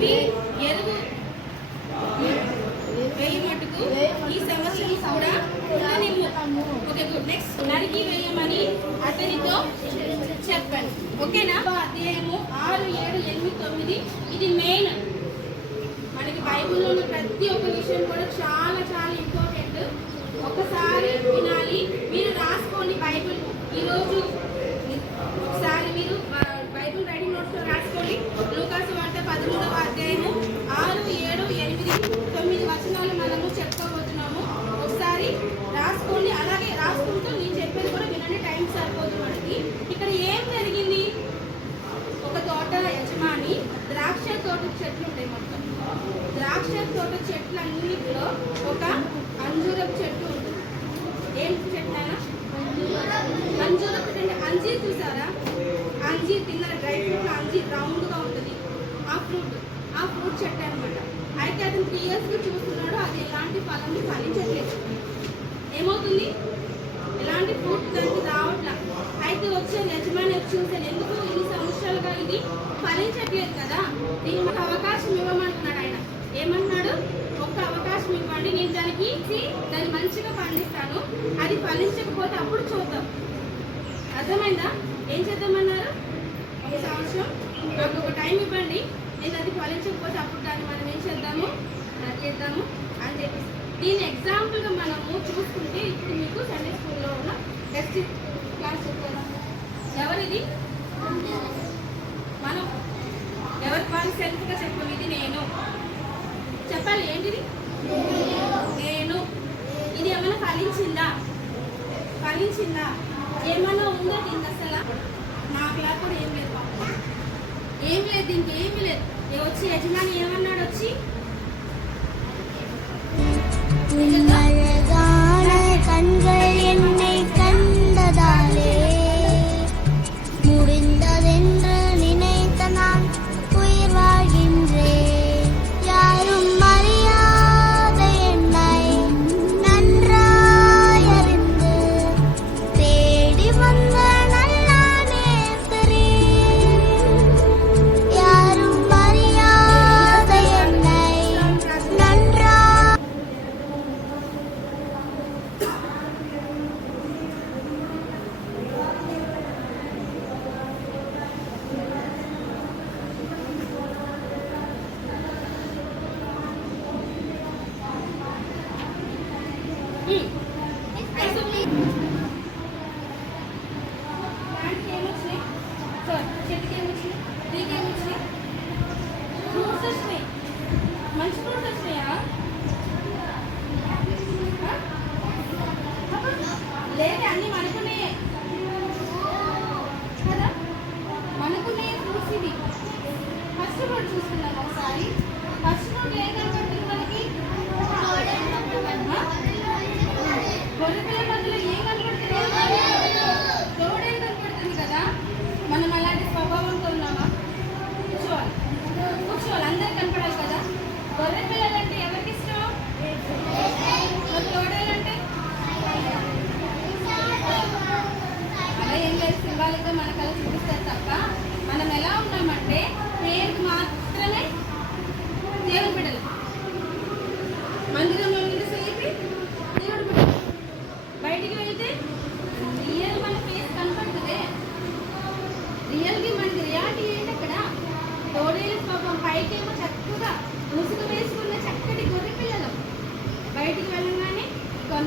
మీ వెయ్యి వేయి మటుకు ఈ సంవత్సరం కూడా ఉండనివ్వు ఓకే గుడ్ నెక్స్ట్ నరికి వేయమని అతనితో చెప్పండి ఓకేనా? అధ్యాయము ఆరు ఏడు ఎనిమిది తొమ్మిది. ఇది మెయిన్ మనకి బైబిల్లో ఉన్న ప్రతి ఒక్క విషయం కూడా చాలా చాలా ఇంపార్టెంట్ ఒకసారి వినాలి. మీరు రాసుకోండి బైబిల్. ఈరోజు ఒకసారి చెట్టు అనమాట అయితే అతను త్రీ ఇయర్స్ చూస్తున్నాడు అది ఎలాంటి ఫలాన్ని ఫలించట్లేదు. ఏమవుతుంది? ఎలాంటి ఫుడ్ దానికి రావట్లా. అయితే వచ్చే యజమాని వచ్చి చూసాను ఎందుకు ఇన్ని సంవత్సరాలుగా ఇది ఫలించట్లేదు కదా? దీనికి ఒక అవకాశం ఇవ్వమంటున్నాడు ఆయన. ఏమంటున్నాడు ఒక్క అవకాశం ఇవ్వండి నేను దానికి ఇచ్చి దాన్ని మంచిగా పండిస్తాను. అది ఫలించకపోతే అప్పుడు చూద్దాం. అర్థమైందా? ఏం చేద్దామన్నారు? ఒక సంవత్సరం నాకు ఒక టైం ఇవ్వండి. నేను అది ఫలించకపోతే అప్పుడు దాన్ని మనం ఏం చేద్దాము? నరికేద్దాము అని చెప్పేసి. దీని ఎగ్జాంపుల్గా మనము చూసుకుంటే ఇప్పుడు మీకు సండే స్కూల్లో ఉన్న టెస్ట్ క్లాస్ చెప్తాను ఎవరిది? మనం. ఎవరి వాళ్ళు సెల్ఫ్గా చెప్పండి ఇది నేను. చెప్పాలి ఏంటిది? నేను. ఇది ఏమైనా ఫలించిందా? ఫలించిందా? ఏమైనా ఉందా దీనికి అసలు? నాకు లేకపోతే ఏం లేదు. ఏం లేదు దీనికి ఏమీ లేదు. వచ్చి యజమాని ఏమన్నాడు వచ్చి? 아니면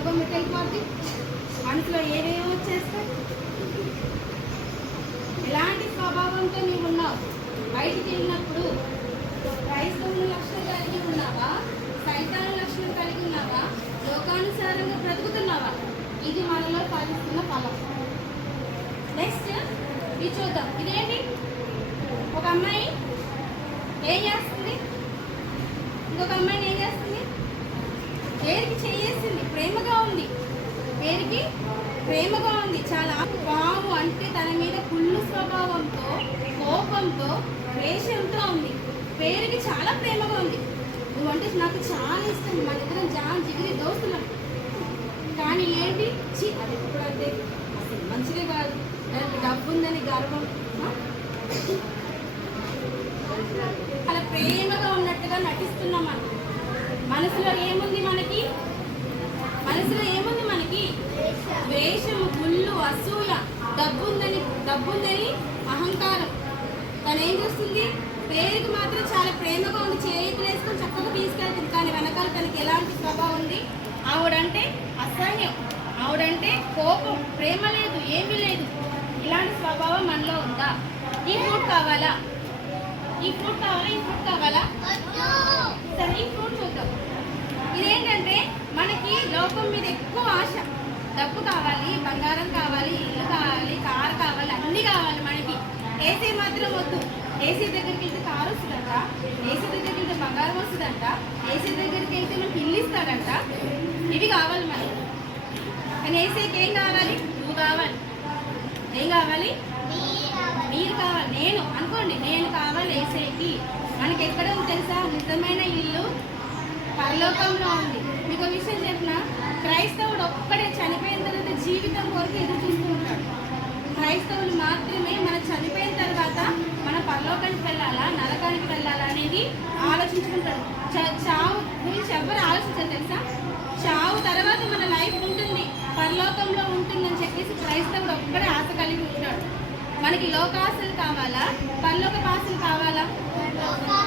కనుకొమ్మికి వెళ్ళిపోద్ది మనసులో ఏవేవో వచ్చేస్తాయి. ఎలాంటి స్వభావంతో నీవు ఉన్నావు? బయటికి వెళ్ళినప్పుడు క్రైస్తవుని లక్షణం కలిగి ఉన్నావా? సైతాను లక్షణం కలిగి ఉన్నావా? లోకానుసారంగా బ్రతుకుతున్నావా? ఇది మనలో పాలిస్తున్న ఫలం. నెక్స్ట్ ఇది చూద్దాం. ఇదేంటి? ఒక అమ్మాయి ఏం చేస్తుంది? ఇంకొక అమ్మాయిని ఏం చేస్తుంది? పేరుకి చేయేసింది ప్రేమగా ఉంది. పేరుకి ప్రేమగా ఉంది. చాలా పాము అంటే తన మీద కుళ్ళు స్వభావంతో కోపంతో ద్వేషంతో ఉంది. పేరుకి చాలా ప్రేమగా ఉంది. నువ్వంటే నాకు చాలా ఇష్టం. మన ఇద్దరం జాన్ జిగిరి దోస్తున్నాం కానీ ఏంటి? చి అది ఎప్పుడంటే అసలు మంచిదే కాదు. దానికి డబ్బు ఉందని గర్వం అలా ప్రేమగా ఉన్నట్టుగా నటిస్తున్నాం మనం. మనసులో ఏముంది మనకి? మనసులో ఏముంది మనకి? ద్వేషము గుళ్ళు అసూయ డబ్బుందని డబ్బుందని అహంకారం. తను ఏం చేస్తుంది? పేరుకి మాత్రం చాలా ప్రేమగా ఉంది. చేతులు వేసుకొని చక్కగా తీసుకెళ్తుంది. కానీ వెనకాల తనకి ఎలాంటి స్వభావం ఉంది? ఆవిడంటే అసహ్యం. ఆవిడంటే కోపం. ప్రేమ లేదు ఏమీ లేదు. ఇలాంటి స్వభావం మనలో ఉందా? ఈ ఫుడ్ కావాలా? ఈ ఫ్రూట్ కావాలా? ఈ ఫ్రూట్ కావాలా? సరే ఈ ఫ్రూట్ చూద్దాం. ఇదేంటంటే మనకి లోకం మీద ఎక్కువ ఆశ. డబ్బు కావాలి బంగారం కావాలి ఇల్లు కావాలి కారు కావాలి అన్నీ కావాలి మనకి. ఏసీ మాత్రం వద్దు. ఏసీ దగ్గరికి వెళ్తే కారు వస్తుందంట. ఏసీ దగ్గరికి వెళ్తే బంగారం వస్తుందంట. ఏసీ దగ్గరికి వెళ్తే మనకి ఇల్లు ఇస్తాడంట. ఇవి కావాలి మనకి. కానీ ఏసీకి ఏం కావాలి? నువ్వు కావాలి. ఏం కావాలి? మీరు కావాలి. నేను అనుకోండి నేను కావాలి ఏసైకి మనకి ఎక్కడ ఉంది తెలుసా? నిజమైన ఇల్లు. పరలోకంలో ఉంది. మీకు విషయం చెప్పిన? క్రైస్తవుడు ఒక్కడే చనిపోయిన తర్వాత జీవితం కొరకు ఎదురు చూస్తూ ఉంటాడు. క్రైస్తవులు మాత్రమే మన చనిపోయిన తర్వాత మన పరలోకానికి వెళ్ళాలా నరకానికి వెళ్ళాలా అనేది ఆలోచించుకుంటాడు చ- చావు గురించి ఎవరు ఆలోచించారు తెలుసా? చావు తర్వాత మన లైఫ్ ఉంటుంది. పరలోకంలో ఉంటుందని చెప్పేసి క్రైస్తవుడు ఒక్కడే ఆశ కలిగి ఉంటాడు. మనకి లోకాశలు కావాలా? పరలోక పాసలు కావాలా?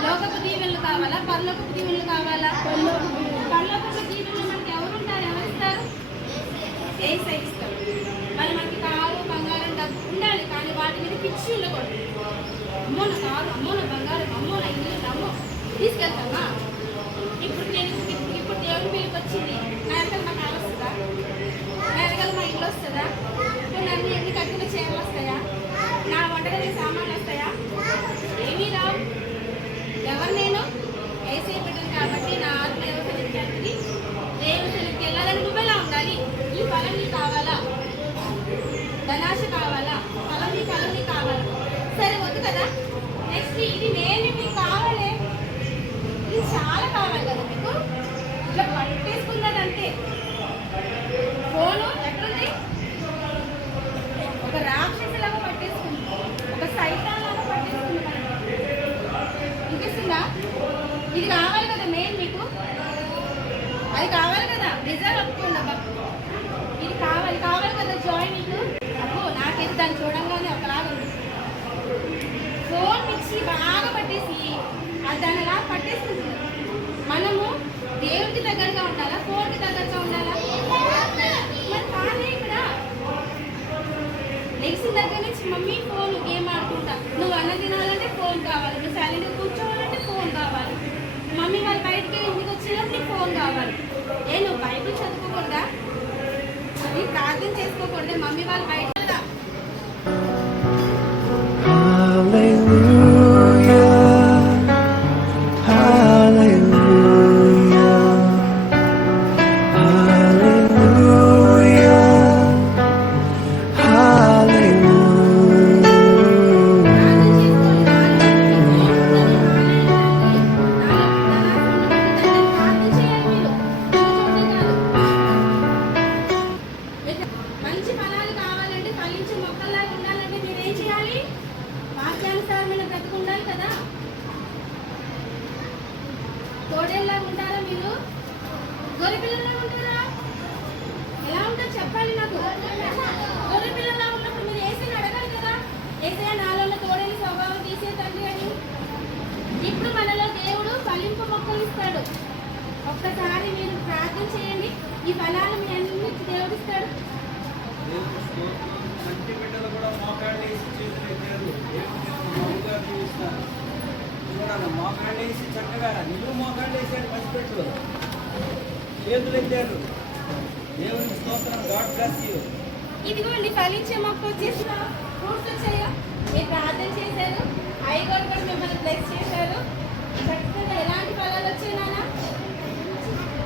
లోకపు దీవెనలు కావాలా? పరలోకపు దీవెనలు కావాలా? పరలోకపు దీవెనలు మనకి ఎవరు ఉంటారు ఎవరు ఇస్తారు ఏసై ఇస్తారు. మరి మనకి కారు బంగారం డబ్బు ఉండాలి కానీ వాటి మీద పిచ్చి ఉండకూడదు. అమ్మో నా కారు అమ్మో నా బంగారం అమ్మో నా ఇల్లు అమ్మో. తీసుకెళ్తామా? ఇప్పుడు నేను ఇప్పుడు- ఇప్పుడు దేవుని వచ్చింది. నా వెనకాల మా కారు వస్తుందా నా వెనకాల మా ఇల్లు వస్తుందా ఇప్పుడు నన్ను ఎన్ని కట్టుకున్న చీరలు వస్తాయా నా వంటగది సామాన్లు వస్తాయా? ఏమీ రావు. ఎవరు నేను? ఏసీ బిడ్డను కాబట్టి నా ఆత్మ ఎవరు వెళ్తుంది దేవుని వెళ్ళాలని నువ్వెలా ఉండాలి. ఈ ఫలం కావాలా? ధనాశ కావాలా? ఫలం నీ ఫలం కావాలా? సరే వద్దు కదా. నెక్స్ట్ ఇది నేను మీకు కావాలి ఇది చాలా కావాలి కదా మీకు ఇట్లా పట్టేసుకున్నది అంతే ఫోను ఎట్లుంది ఒక రాక్షసులాగా పట్టేసుకుంది ఒక సైతాలాగా పట్టేసుకుంది మనకి. వినిపిస్తుందా ఇది కావాలి కదా మెయిన్ మీకు అది కావాలి కదా రిజర్వ్ ఒప్పుకోండి అబ్బా ఇది కావాలి కావాలి కదా జాయ్ నీకు అబ్బో నాకైతే దాన్ని చూడంగానే ఒకలాగా ఉంది. ఫోన్ ఇచ్చి బాగా పట్టేసి అది దాని అలా పట్టేస్తుంది. మనము దేవుడికి దగ్గరగా ఉండాలా? ఫోన్కి దగ్గరగా ఉండాలా? మరి కాదే ఇక్కడ లెగ్స్ దగ్గర నుంచి మమ్మీ ఫోన్ గేమ్ ఆడుకుంటా. నువ్వు అన్న తినాలంటే ఫోన్ కావాలి. నువ్వు సైలెంట్గా కూర్చోవాలంటే ఫోన్ కావాలి. మమ్మీ వాళ్ళు బయటికి వెళ్ళి ఇంటికి నీకు ఫోన్ కావాలి. ఏ నువ్వు బైబిల్ చదువుకోకూడదా? అది ప్రార్థన చేసుకోకూడదు? మమ్మీ వాళ్ళు బయట ఒక్కసారి మీరు ప్రార్థన చేయండి. ఈ ఫలాలు మీ అన్నిటి దేవుడిస్తాడు మంచి బిడ్డలు కూడా మోకాళ్ళేసి చూడాలి మోకాళ్ళేసి చక్కగా నిలువు మోకాళ్ళేసాడు పసిపెట్టు చేతులు ఎత్తారు దేవుని స్తోత్రం గాడ్ బ్లెస్ యూ ఇదిగోండి ఫలించే మొక్క వచ్చేసి ఫ్రూట్స్ వచ్చాయో మీరు ప్రార్థన చేశారు. అయ్యగారు కూడా మిమ్మల్ని బ్లెస్ చేశారు. చక్కగా ఎలాంటి ఫలాలు వచ్చాయి నాన్న?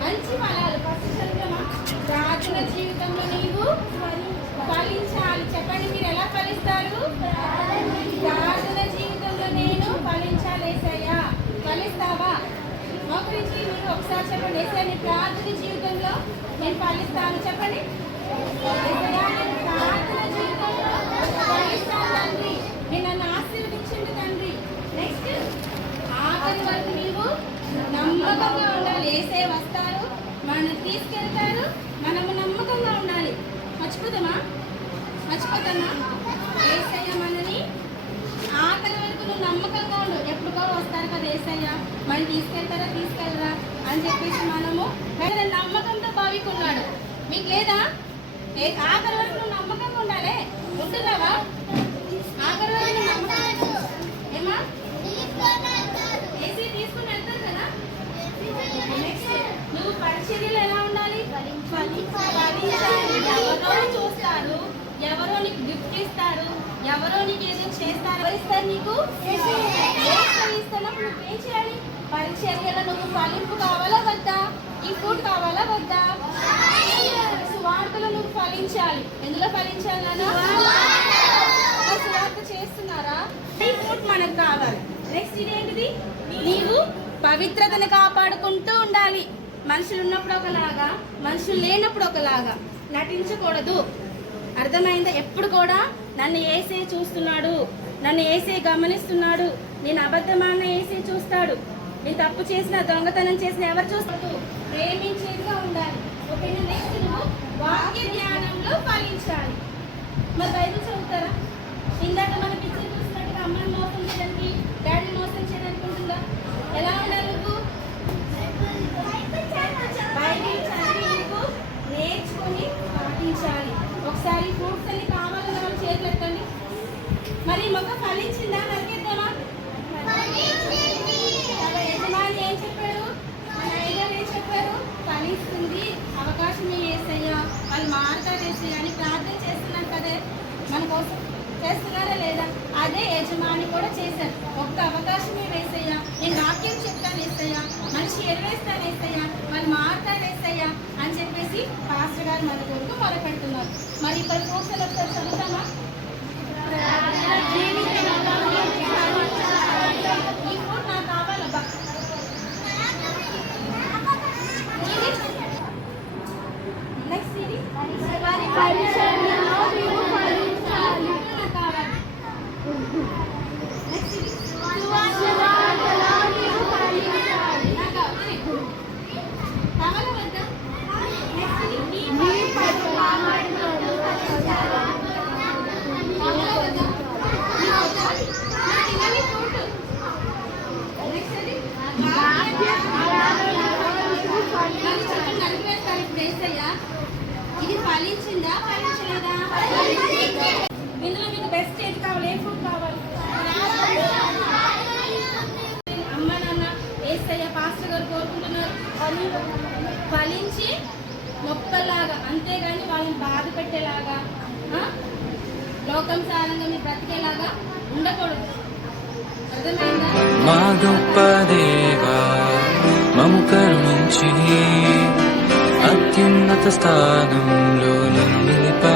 మంచి ఫలాలు. ఫస్ట్ జీవితంలో నీవు ఫలించాలి. చెప్పండి మీరు ఎలా ఫలిస్తారు? రాజుల జీవితంలో నేను ఫలించాలి ఏసయ్యా. ఫలిస్తావా? మోకరించి మీరు ఒకసారి చెప్పండి ఏసయ్య నీ ప్రార్థన జీవితంలో నేను ఫలిస్తాను. చెప్పండి. ఏసయ్యా, ప్రార్థన జీవితంలో ఫలిస్తాను తండ్రి. నేను నన్ను ఆశీర్వదించండి తండ్రి. నెక్స్ట్ ఆఖరి వరకు నమ్మకంగా ఉండాలి. ఏసే వస్తారు మనల్ని తీసుకెళ్తారు మనము నమ్మకంగా ఉండాలి. మర్చిపోతామా? మర్చిపోతామా? ఏసయ్య మనని ఆఖరి వరకు నువ్వు నమ్మకంగా ఉండు. ఎప్పుడుకో వస్తారు కదా ఏసయ్య. మనం తీసుకెళ్తారా తీసుకెళ్ళరా అని చెప్పేసి మనము నమ్మకంతో భావికున్నాడు. మీకు లేదా? ఏ ఆఖరి వరకు నువ్వు నమ్మకంగా ఉండాలి. ఉంటున్నావా? ఆఖరి వరకు నమ్మకం నమ్మకంగా ఏమా ఏసీ తీసుకుని వెళ్తారు కదా నెక్స్ట్ పరిచర్యలు ఎలా ఉండాలి. ఎవరో చూస్తారు ఎవరో నీకు గిఫ్ట్ ఇస్తారు ఎవరో నీకు ఏదో చేస్తారు. ఎవరు ఇస్తారు నీకు? ఇస్తున్నప్పుడు నువ్వేం చేయాలి? పరిచర్యలో నువ్వు ఫలింపు కావాలా వద్దా? ఈ ఫుడ్ కావాలా వద్దా? సువార్తలో నువ్వు ఫలించాలి. ఎందులో ఫలించాలి సువార్త చేస్తున్నారా? ఈ ఫుడ్ మనకు కావాలి. నెక్స్ట్ ఇదేంటిది నీవు పవిత్రతను కాపాడుకుంటూ ఉండాలి. మనుషులు ఉన్నప్పుడు ఒకలాగా మనుషులు లేనప్పుడు ఒకలాగా నటించకూడదు. అర్థమైందా? ఎప్పుడు కూడా నన్ను ఏసే చూస్తున్నాడు నన్ను ఏసే గమనిస్తున్నాడు నేను అబద్ధమాన ఏసే చూస్తాడు. నేను తప్పు చేసిన దొంగతనం చేసిన ఎవరు చూస్తాడు? ప్రేమించేదిగా ఉండాలి. ఓకేనా నెక్స్ట్ నువ్వు వాక్య జ్ఞానంలో ఫలించాలి. మరి బైబిల్ చదువుతారా? ఇందాక మన పిక్చర్ చూసినట్టుగా అమ్మని మోసం చేయడానికి డాడీ మోసం చేయడానికి ఉంటుందా? ఎలా ఉండాలి? చదివి నువ్వు నేర్చుకొని పాటించాలి. ఒకసారి ఫ్రూట్స్ అన్ని కావాలన్న వాళ్ళు చేతులు ఎత్తండి. మరి మొక్క ఫలించిందా నరికేద్దామా? యజమాని ఏం చెప్పారు మన ఐదర్ ఏం చెప్పారు? ఫలిస్తుంది. అవకాశం వేసయ్యా వాళ్ళు మారుతారు వేసయ్యా అని ప్రార్థన చేస్తున్నాం కదే. మన కోసం చేస్తున్నారా లేదా? అదే యజమాని కూడా చేశారు. ఒక్క అవకాశమే వేసయ్యా. నేను వాక్యం చెప్తాను వేసయ్యా మనిషి ఎరవేస్తాను వేసయ్యా వాళ్ళు మారుతాను వేసయ్యా అని చెప్పేసి పాస్టర్ గారు మన కొరకు మొదలుపెడుతున్నారు మరి ఇక్కడ ఫ్రూట్స్ ఒకసారి చదువుతామా ఈ ఫ్రూట్ నాకు కావాలబ్బా నెక్స్ట్ ఇది నాకు కావాలి నెక్స్ట్ ఇది నాకు కావాలి కావాలా వద్దా నెక్స్ట్ ఇది కావాలా వద్దా నీకు వద్దా? నాకు ఇవ్వండి ఫ్రూట్ నెక్స్ట్ ఇది మరి చెప్పండి నలిపివేస్తారు ఇప్పుడు ఏసయ్యా ఇది ఫలించిందా ఫలించలేదా ఇందులో మీకు బెస్ట్ ఏది కావాలి? ఏ ఫుడ్ కావాలి? అమ్మ నాన్న ఏసయ్య పాస్టర్ గారు కోరుకుంటున్నారు. ఫలించి మొక్కలాగా అంతేగాని వాళ్ళని బాధ పెట్టేలాగా లోకం సారంగా మీరు బ్రతికేలాగా ఉండకూడదు. మా గొప్ప దేవా మము కరుణించి అత్యున్నత స్థానంలో నిలిపా.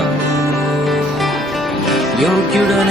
യോഗ്യുടന